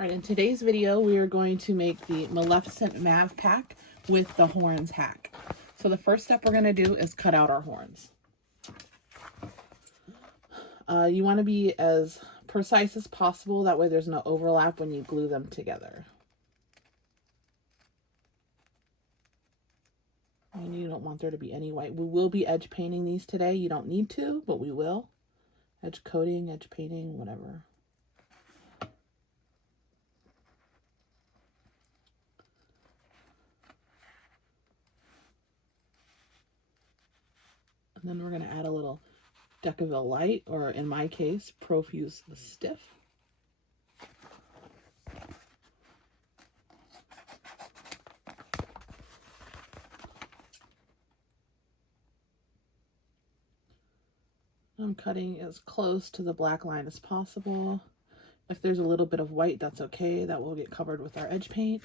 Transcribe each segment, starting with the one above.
All right, in today's video, we are going to make the Maleficent Mav pack with the horns hack. So the first step we're going to do is cut out our horns. You want to be as precise as possible. That way there's no overlap when you glue them together. And you don't want there to be any white. We will be edge painting these today. You don't need to, but we will. Edge coating, edge painting, whatever. And then we're going to add a little Decaville Light, or in my case, Profuse Stiff. I'm cutting as close to the black line as possible. If there's a little bit of white, that's okay. That will get covered with our edge paint.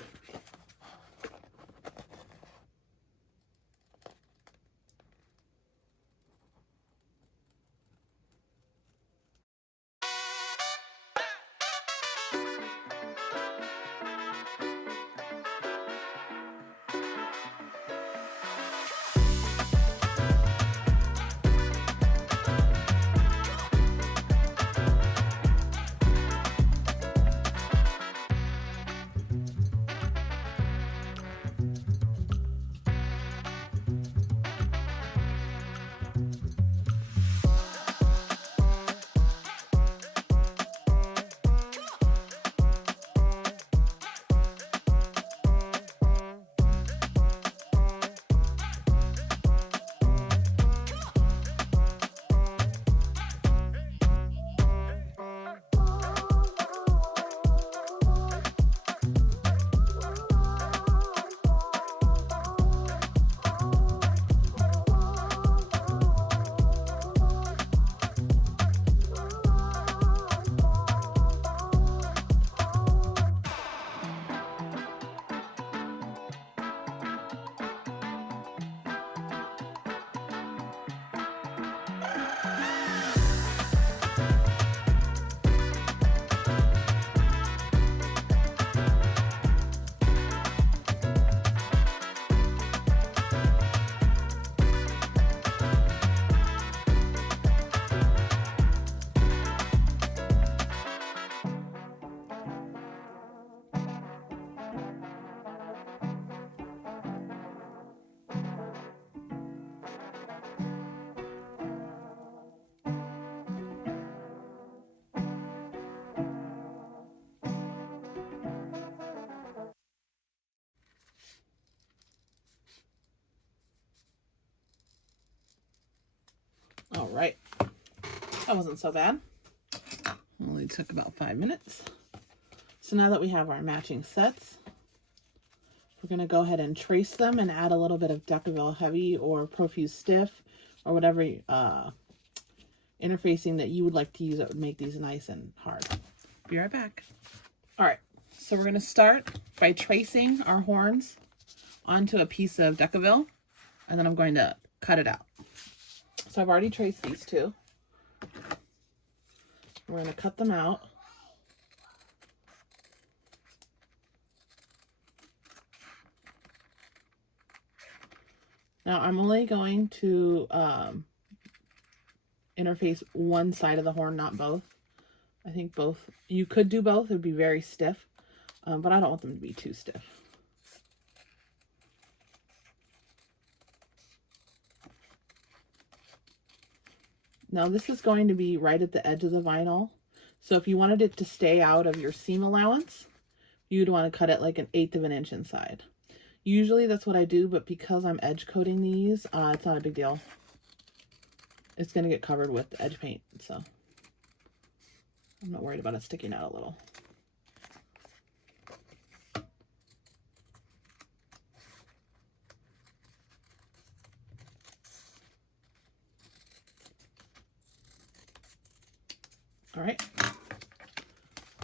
All right, that wasn't so bad. Only took about 5 minutes. So now that we have our matching sets, we're going to go ahead and trace them and add a little bit of Decaville Heavy or Profuse Stiff or whatever interfacing that you would like to use that would make these nice and hard. Be right back. All right, so we're going to start by tracing our horns onto a piece of Decaville, and then I'm going to cut it out. So I've already traced these two. We're going to cut them out. Now I'm only going to interface one side of the horn, not both. I think both. You could do both. It would be very stiff, but I don't want them to be too stiff. Now this is going to be right at the edge of the vinyl. So if you wanted it to stay out of your seam allowance, you'd want to cut it like 1/8 of an inch inside. Usually that's what I do, but because I'm edge coating these, it's not a big deal. It's going to get covered with the edge paint, so I'm not worried about it sticking out a little. All right,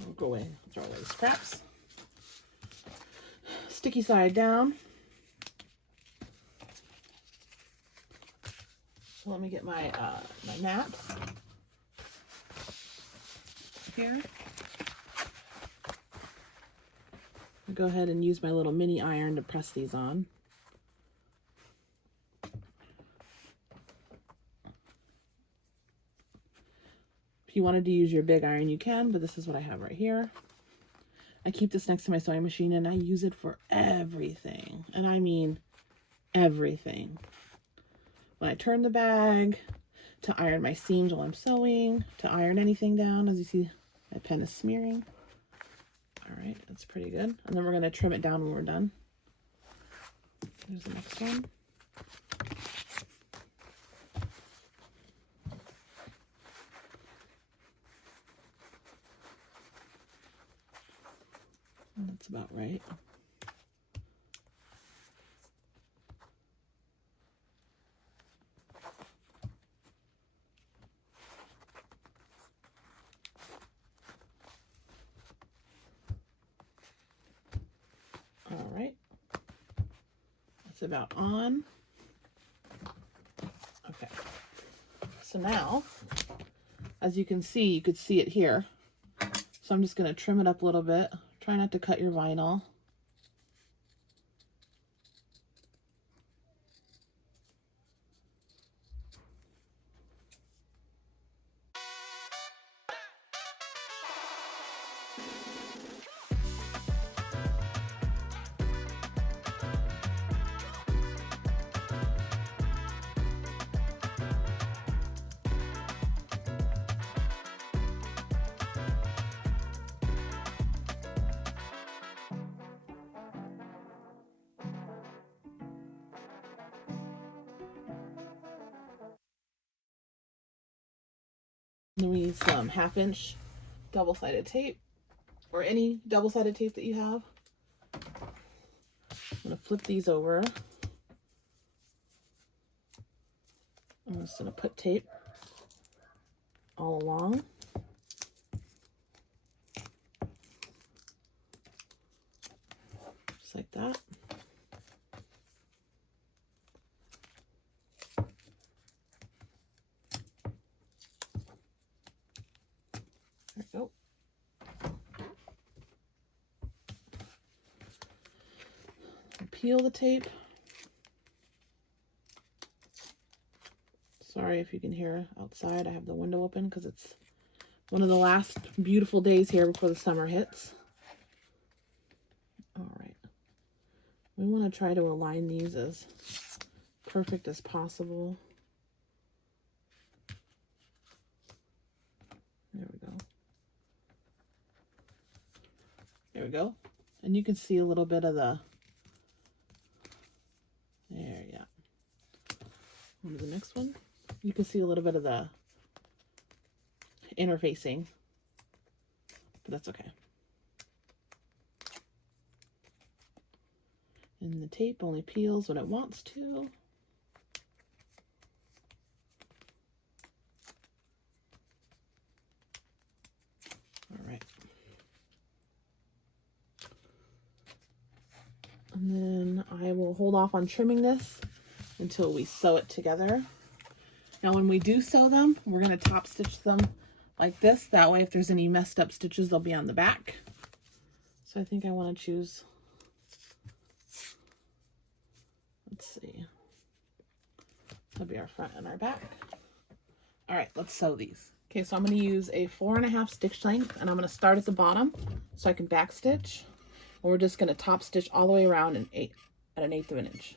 we'll go away and throw away the scraps. Sticky side down. So let me get my my mat here. I'll go ahead and use my little mini iron to press these on. If you wanted to use your big iron, you can, but this is what I have right here. I keep this next to my sewing machine and I use it for everything. And I mean everything. When I turn the bag, to iron my seams while I'm sewing, to iron anything down. As you see, my pen is smearing. All right, that's pretty good. And then we're going to trim it down when we're done. Here's the next one. That's about right. All right. That's about on. Okay. So now, as you can see, you could see it here. So I'm just going to trim it up a little bit. Try not to cut your vinyl. Then we need some 1/2" double-sided tape, or any double-sided tape that you have. I'm going to flip these over. I'm just going to put tape all along. Just like that. There we go. Peel the tape. Sorry if you can hear outside. I have the window open because it's one of the last beautiful days here before the summer hits. All right. We want to try to align these as perfect as possible. There we go. There we go. And you can see a little bit of the, there, yeah. On to the next one. You can see a little bit of the interfacing, but that's okay. And the tape only peels when it wants to. All right. And then I will hold off on trimming this until we sew it together. Now when we do sew them, we're going to top stitch them like this. That way if there's any messed up stitches, they'll be on the back. So I think I want to choose, let's see, that'll be our front and our back. All right, let's sew these. Okay, so I'm going to use a 4.5 stitch length, and I'm going to start at the bottom so I can back stitch. And we're just going to top stitch all the way around at 1/8 of an inch.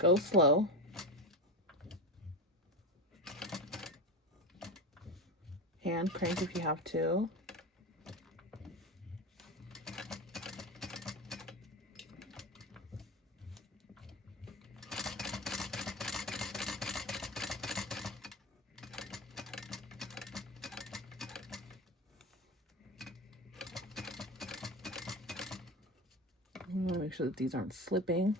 Go slow. Hand crank if you have to. I'm gonna make sure that these aren't slipping.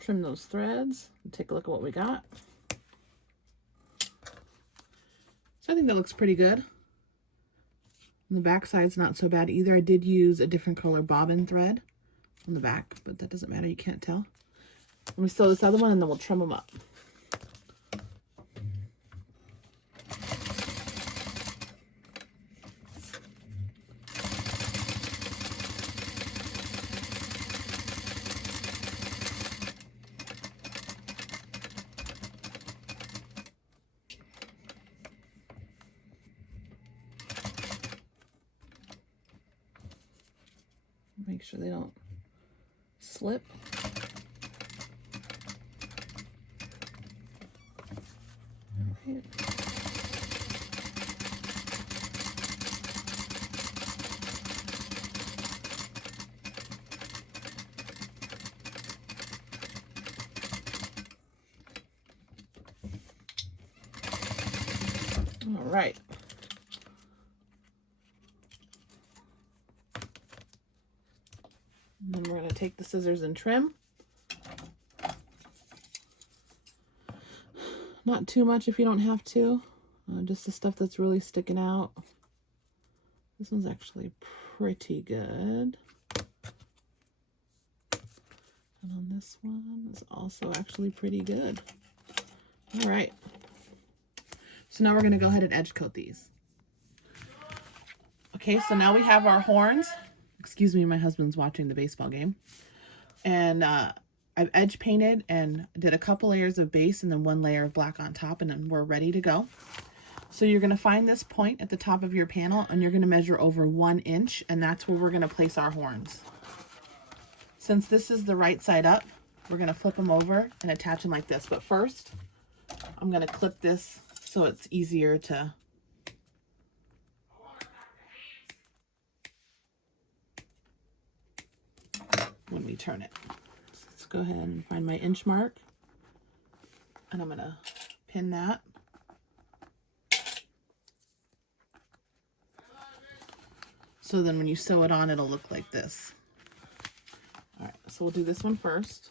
trim those threads and take a look at what we got. So I think that looks pretty good. And the back side's not so bad either. I did use a different color bobbin thread on the back, but that doesn't matter, you can't tell. Let me sew this other one and then we'll trim them up. Make sure they don't slip. Right. All right. And then we're going to take the scissors and trim. Not too much if you don't have to. Just the stuff that's really sticking out. This one's actually pretty good. And on this one is also actually pretty good. All right. So now we're going to go ahead and edge coat these. Okay, so now we have our horns. Excuse me, my husband's watching the baseball game. And I've edge painted and did a couple layers of base and then one layer of black on top, and then we're ready to go. So you're going to find this point at the top of your panel and you're going to measure over 1 inch, and that's where we're going to place our horns. Since this is the right side up, we're going to flip them over and attach them like this. But first, I'm going to clip this so it's easier to when we turn it. So let's go ahead and find my inch mark, and I'm going to pin that. So then when you sew it on, it'll look like this. All right, so we'll do this one first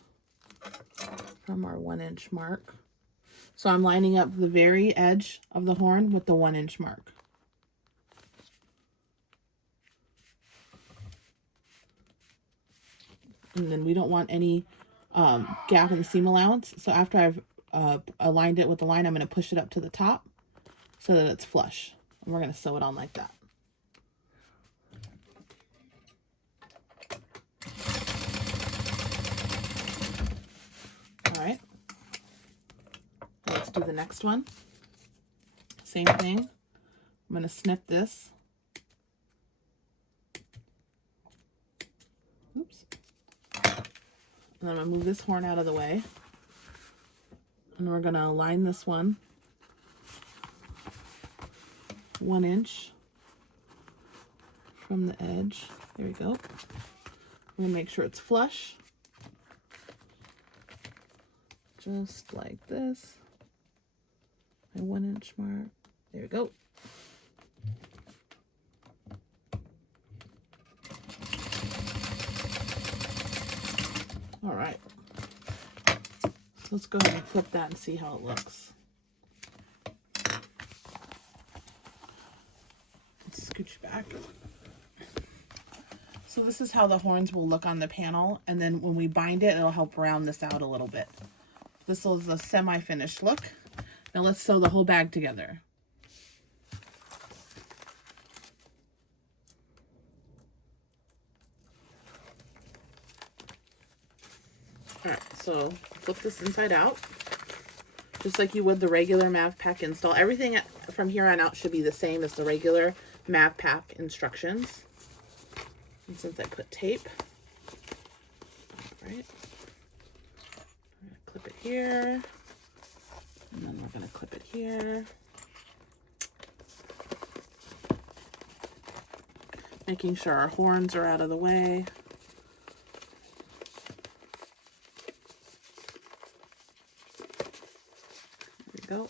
from our 1 inch mark. So I'm lining up the very edge of the horn with the 1 inch mark. And then we don't want any gap in the seam allowance. So after I've aligned it with the line, I'm going to push it up to the top so that it's flush. And we're going to sew it on like that. All right. Let's do the next one. Same thing. I'm going to snip this. Oops. And then I'm going to move this horn out of the way. And we're going to align this one 1 inch from the edge. There we go. We're going to make sure it's flush. Just like this. My 1 inch mark. There we go. All right. So let's go ahead and flip that and see how it looks. Let's scooch back. So this is how the horns will look on the panel, and then when we bind it, it'll help round this out a little bit. This is a semi-finished look. Now let's sew the whole bag together. All right, so flip this inside out, just like you would the regular Mav Pack install. Everything from here on out should be the same as the regular Mav Pack instructions. And since I put tape, all right, I'm gonna clip it here, and then we're gonna clip it here. Making sure our horns are out of the way. Go.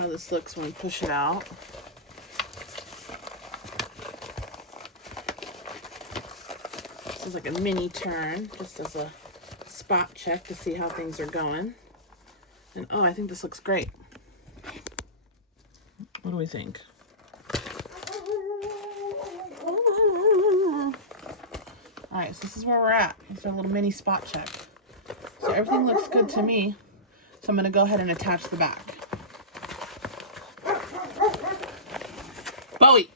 how this looks when we push it out. This is like a mini turn, just as a spot check to see how things are going. And oh, I think this looks great. What do we think? All right, so this is where we're at. It's our little mini spot check. So everything looks good to me. So I'm going to go ahead and attach the back. Bowie!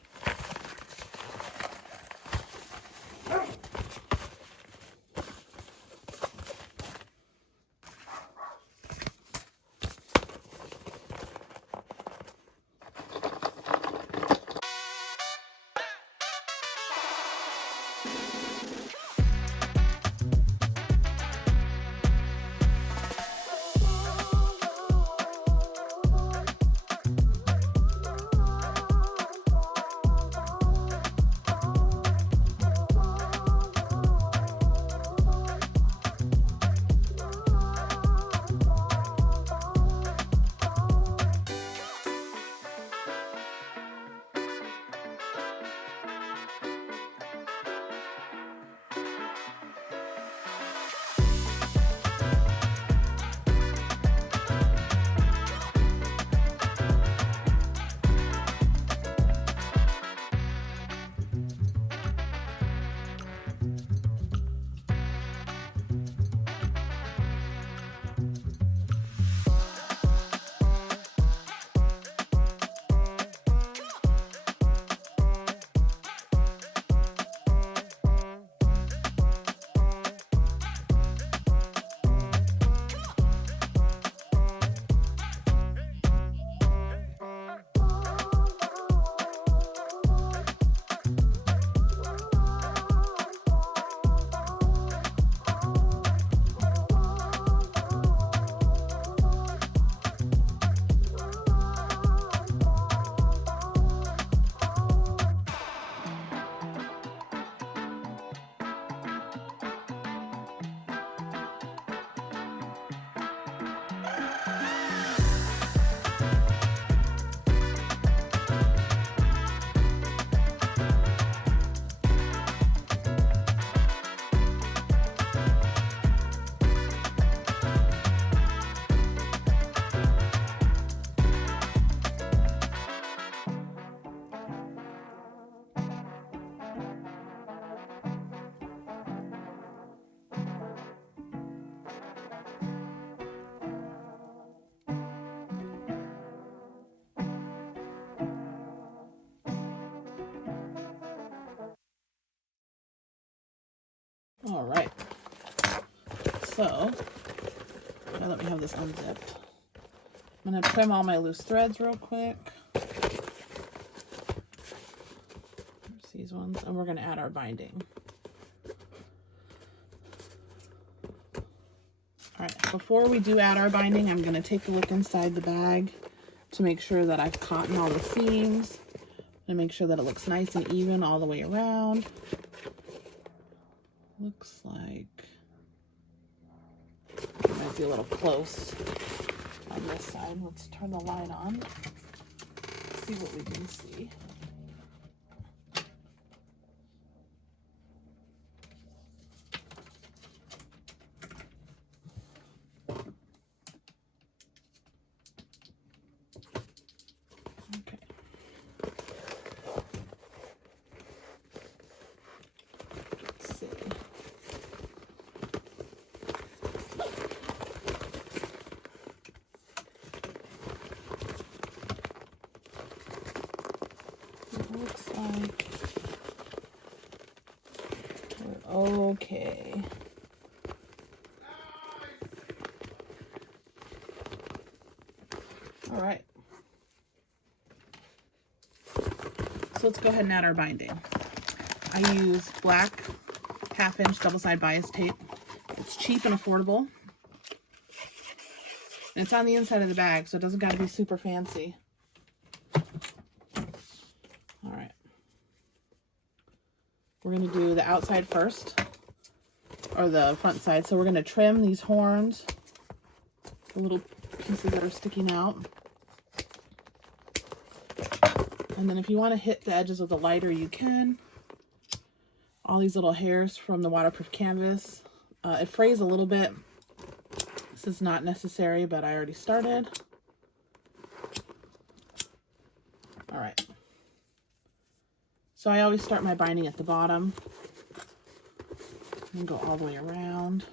All right, so now that we have this unzipped, I'm going to trim all my loose threads real quick. There's these ones, and we're going to add our binding. All right, before we do add our binding, I'm going to take a look inside the bag to make sure that I've cottoned all the seams and make sure that it looks nice and even all the way around. Looks like it might be a little close on this side. Let's turn the light on, see what we can see. Okay. Let's see. Looks like we're okay. All right. So let's go ahead and add our binding. I use black 1/2-inch double-side bias tape. It's cheap and affordable. And it's on the inside of the bag, so it doesn't got to be super fancy. We're going to do the outside first, or the front side. So we're going to trim these horns, the little pieces that are sticking out. And then if you want to hit the edges with a lighter, you can. All these little hairs from the waterproof canvas. It frays a little bit. This is not necessary, but I already started. All right. So I always start my binding at the bottom and go all the way around.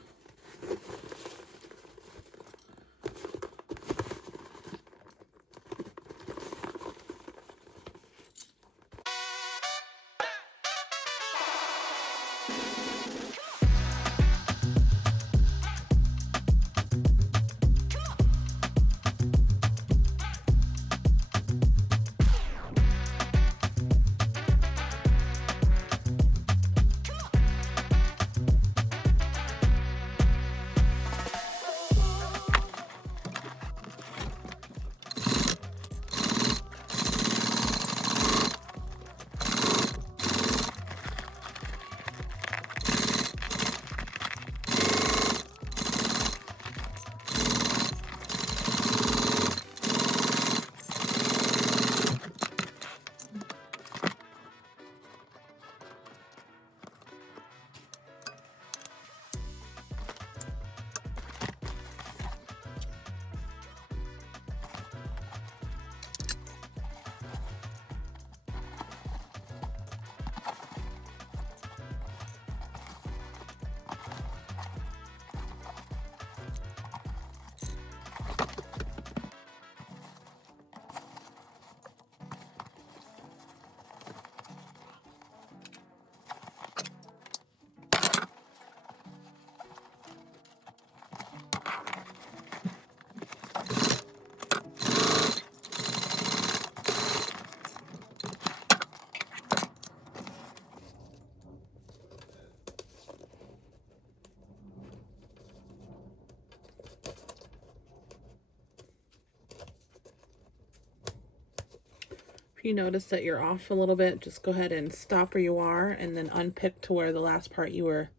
If you notice that you're off a little bit, just go ahead and stop where you are and then unpick to where the last part you were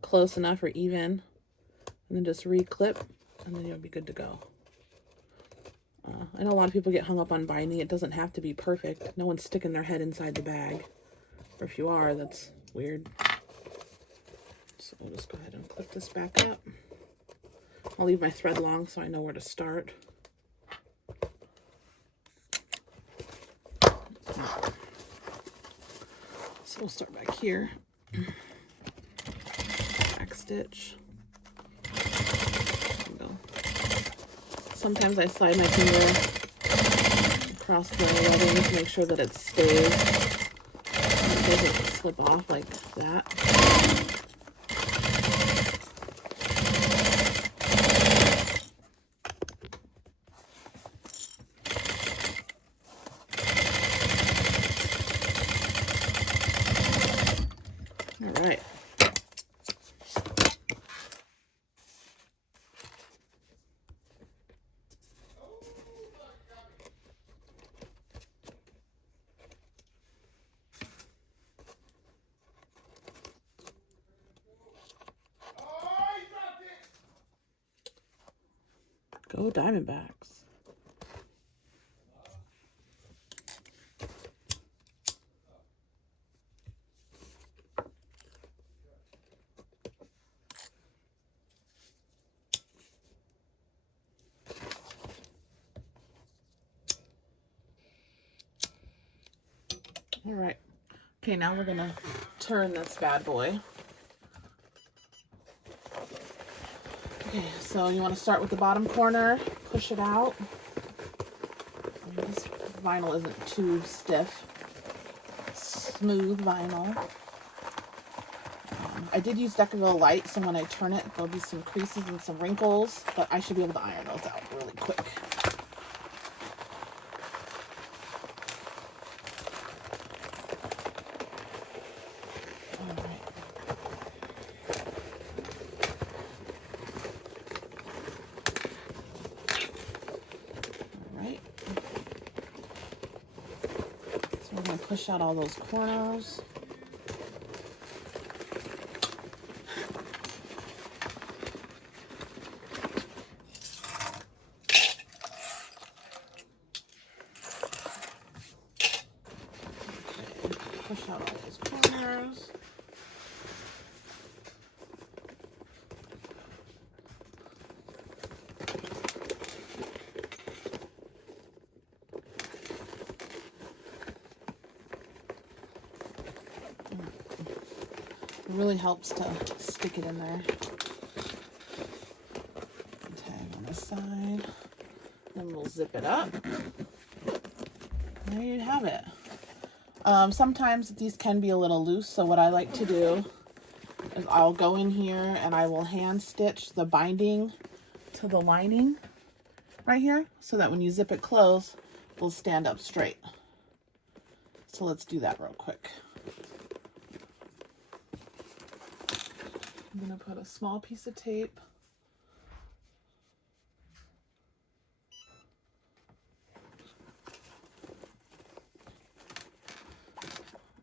close enough or even, and then just re-clip, and then you'll be good to go. I know a lot of people get hung up on binding. It doesn't have to be perfect. No one's sticking their head inside the bag. Or if you are, that's weird. So we'll just go ahead and clip this back up. I'll leave my thread long so I know where to start. So we'll start back here. Back stitch. There we go. Sometimes I slide my finger across the webbing to make sure that it stays. It doesn't slip off like that. All right. Go Diamondbacks. All right. Okay, now we're gonna turn this bad boy. Okay, so you want to start with the bottom corner, push it out. This vinyl isn't too stiff. Smooth vinyl. I did use Decaville Light, so when I turn it, there'll be some creases and some wrinkles, but I should be able to iron those out really quick. Push out all those corners. out all those corners. It really helps to stick it in there. Tag on the side. Then we'll zip it up. There you have it. Sometimes these can be a little loose, so what I like to do is I'll go in here and I will hand stitch the binding to the lining right here so that when you zip it closed, it will stand up straight. So let's do that real quick. I'm going to put a small piece of tape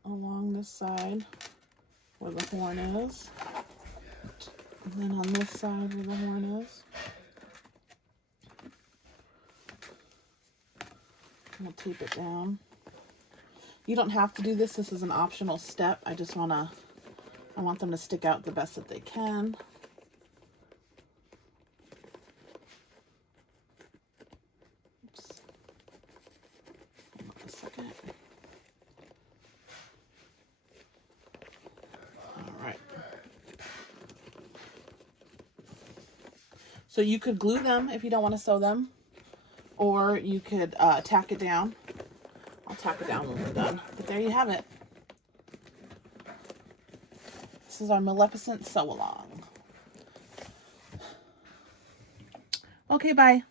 along this side where the horn is, and then on this side where the horn is. We'll tape it down. You don't have to do this. This is an optional step. I want them to stick out the best that they can. Oops. Hold on a second. All right. So you could glue them if you don't want to sew them, or you could tack it down. I'll tack it down when we're done. But there you have it. This is our Maleficent sew along. Okay, bye.